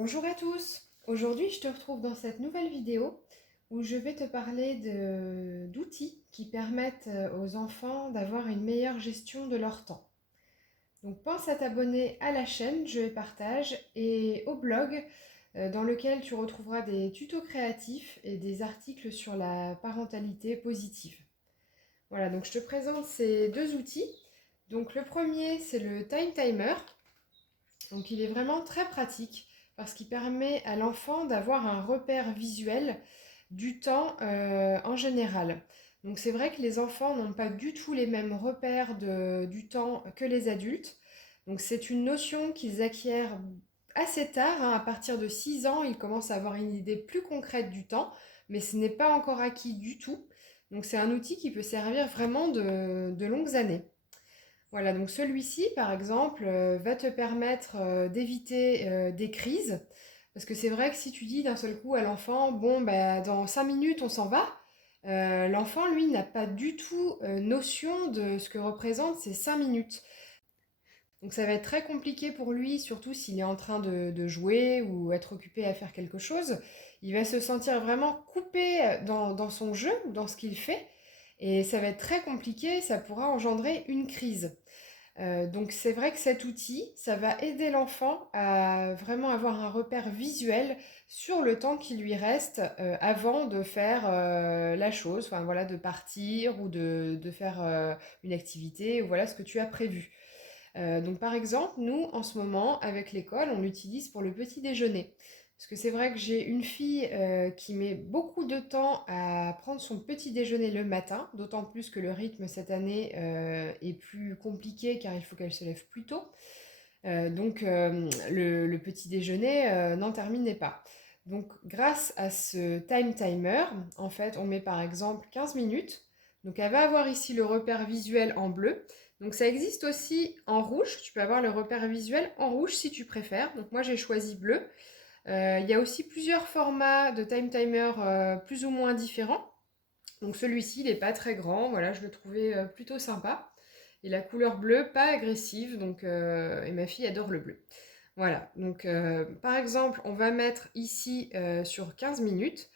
Bonjour à tous! Aujourd'hui, je te retrouve dans cette nouvelle vidéo où je vais te parler d'outils qui permettent aux enfants d'avoir une meilleure gestion de leur temps. Donc pense à t'abonner à la chaîne Je partage et au blog dans lequel tu retrouveras des tutos créatifs et des articles sur la parentalité positive. Voilà, donc je te présente ces deux outils. Donc le premier, c'est le Time Timer. Donc il est vraiment très pratique parce qu'il permet à l'enfant d'avoir un repère visuel du temps en général. Donc c'est vrai que les enfants n'ont pas du tout les mêmes repères du temps que les adultes. Donc c'est une notion qu'ils acquièrent assez tard, hein. À partir de 6 ans, ils commencent à avoir une idée plus concrète du temps, mais ce n'est pas encore acquis du tout. Donc c'est un outil qui peut servir vraiment de longues années. Voilà, donc celui-ci, par exemple, va te permettre d'éviter des crises. Parce que c'est vrai que si tu dis d'un seul coup à l'enfant, bon, bah, dans 5 minutes, on s'en va, l'enfant, lui, n'a pas du tout notion de ce que représentent ces 5 minutes. Donc ça va être très compliqué pour lui, surtout s'il est en train de jouer ou être occupé à faire quelque chose. Il va se sentir vraiment coupé dans son jeu, dans ce qu'il fait. Et ça va être très compliqué, ça pourra engendrer une crise. Donc c'est vrai que cet outil, ça va aider l'enfant à vraiment avoir un repère visuel sur le temps qui lui reste avant de faire la chose, enfin voilà, de partir ou de faire une activité, ou voilà ce que tu as prévu. Donc par exemple, nous, en ce moment, avec l'école, on l'utilise pour le petit déjeuner. Parce que c'est vrai que j'ai une fille qui met beaucoup de temps à prendre son petit déjeuner le matin, d'autant plus que le rythme cette année est plus compliqué car il faut qu'elle se lève plus tôt. Le petit déjeuner n'en terminait pas. Donc grâce à ce time timer, en fait, on met par exemple 15 minutes. Donc elle va avoir ici le repère visuel en bleu. Donc ça existe aussi en rouge. Tu peux avoir le repère visuel en rouge si tu préfères. Donc moi j'ai choisi bleu. Il y a aussi plusieurs formats de time timer plus ou moins différents. Donc celui-ci, il n'est pas très grand. Voilà, je le trouvais plutôt sympa. Et la couleur bleue, pas agressive. Et ma fille adore le bleu. Voilà, donc par exemple, on va mettre ici sur 15 minutes.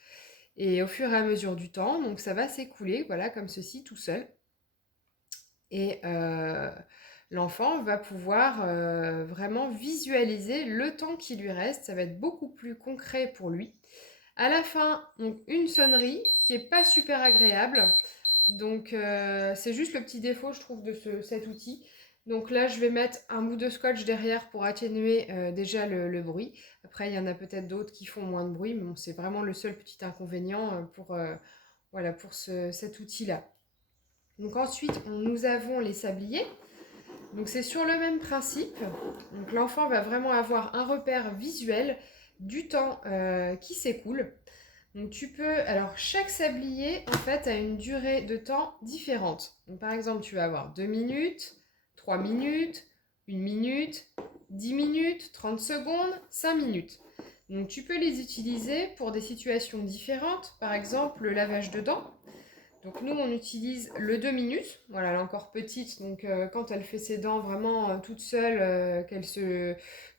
Et au fur et à mesure du temps, donc ça va s'écouler, voilà, comme ceci, tout seul. Et l'enfant va pouvoir vraiment visualiser le temps qui lui reste. Ça va être beaucoup plus concret pour lui. À la fin, donc une sonnerie qui est pas super agréable. Donc c'est juste le petit défaut, je trouve, de cet outil. Donc là, je vais mettre un bout de scotch derrière pour atténuer déjà le bruit. Après, il y en a peut-être d'autres qui font moins de bruit, mais bon, c'est vraiment le seul petit inconvénient voilà, pour cet outil-là. Donc ensuite, nous avons les sabliers. Donc c'est sur le même principe. Donc l'enfant va vraiment avoir un repère visuel du temps qui s'écoule. Donc tu peux, alors chaque sablier en fait a une durée de temps différente. Donc par exemple tu vas avoir 2 minutes, 3 minutes, 1 minute, 10 minutes, 30 secondes, 5 minutes. Donc tu peux les utiliser pour des situations différentes, par exemple le lavage de dents. Donc nous on utilise le 2 minutes, voilà elle est encore petite donc quand elle fait ses dents vraiment toute seule,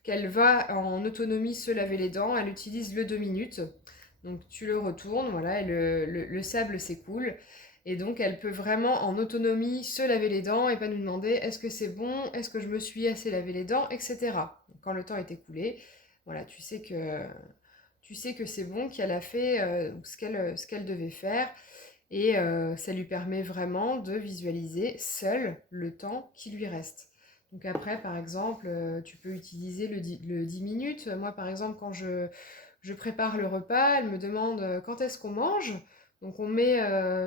qu'elle va en autonomie se laver les dents, elle utilise le 2 minutes. Donc tu le retournes, voilà, et le sable s'écoule. Et donc elle peut vraiment en autonomie se laver les dents et pas nous demander est-ce que c'est bon, est-ce que je me suis assez lavé les dents, etc. Quand le temps est écoulé, voilà, tu sais que c'est bon, qu'elle a fait ce qu'elle devait faire. Et ça lui permet vraiment de visualiser seul le temps qui lui reste. Donc après, par exemple, tu peux utiliser le 10 minutes. Moi, par exemple, quand je prépare le repas, elle me demande quand est-ce qu'on mange. Donc on met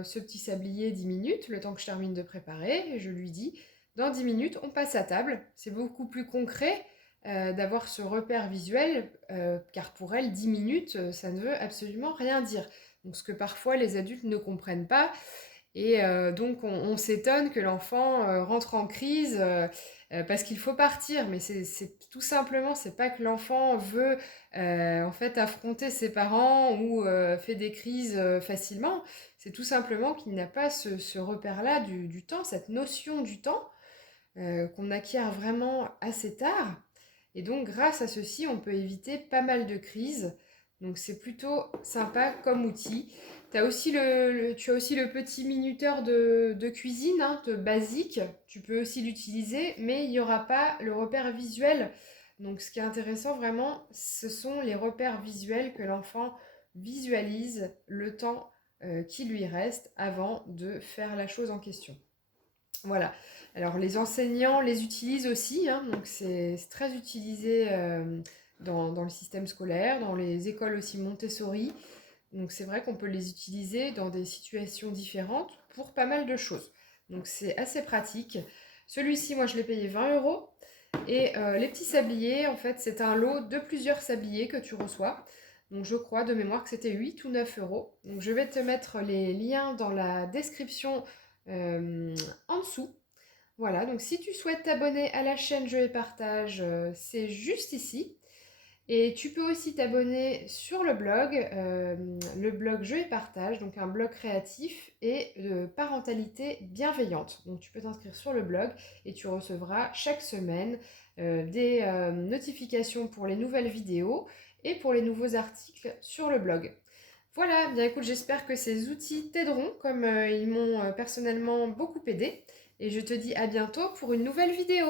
ce petit sablier 10 minutes, le temps que je termine de préparer, et je lui dis, dans 10 minutes, on passe à table. C'est beaucoup plus concret d'avoir ce repère visuel, car pour elle, 10 minutes, ça ne veut absolument rien dire. Donc ce que parfois les adultes ne comprennent pas. Et donc on s'étonne que l'enfant rentre en crise parce qu'il faut partir. Mais c'est tout simplement, c'est pas que l'enfant veut en fait affronter ses parents ou fait des crises facilement. C'est tout simplement qu'il n'a pas ce repère-là du temps, cette notion du temps qu'on acquiert vraiment assez tard. Et donc, grâce à ceci, on peut éviter pas mal de crises. Donc, c'est plutôt sympa comme outil. Tu as aussi le petit minuteur de cuisine, hein, de basique. Tu peux aussi l'utiliser, mais il n'y aura pas le repère visuel. Donc, ce qui est intéressant vraiment, ce sont les repères visuels que l'enfant visualise le temps qui lui reste avant de faire la chose en question. Voilà. Alors les enseignants les utilisent aussi, hein, donc c'est très utilisé dans le système scolaire, dans les écoles aussi Montessori. Donc c'est vrai qu'on peut les utiliser dans des situations différentes pour pas mal de choses. Donc c'est assez pratique. Celui-ci, moi je l'ai payé 20 €. Et les petits sabliers, en fait, c'est un lot de plusieurs sabliers que tu reçois. Donc je crois de mémoire que c'était 8 ou 9 €. Donc je vais te mettre les liens dans la description euh, en dessous. Voilà, donc si tu souhaites t'abonner à la chaîne Jeux et Partage, c'est juste ici. Et tu peux aussi t'abonner sur le blog Jeux et Partage, donc un blog créatif et de parentalité bienveillante. Donc tu peux t'inscrire sur le blog et tu recevras chaque semaine des notifications pour les nouvelles vidéos et pour les nouveaux articles sur le blog. Voilà, bien écoute, j'espère que ces outils t'aideront comme ils m'ont personnellement beaucoup aidé. Et je te dis à bientôt pour une nouvelle vidéo.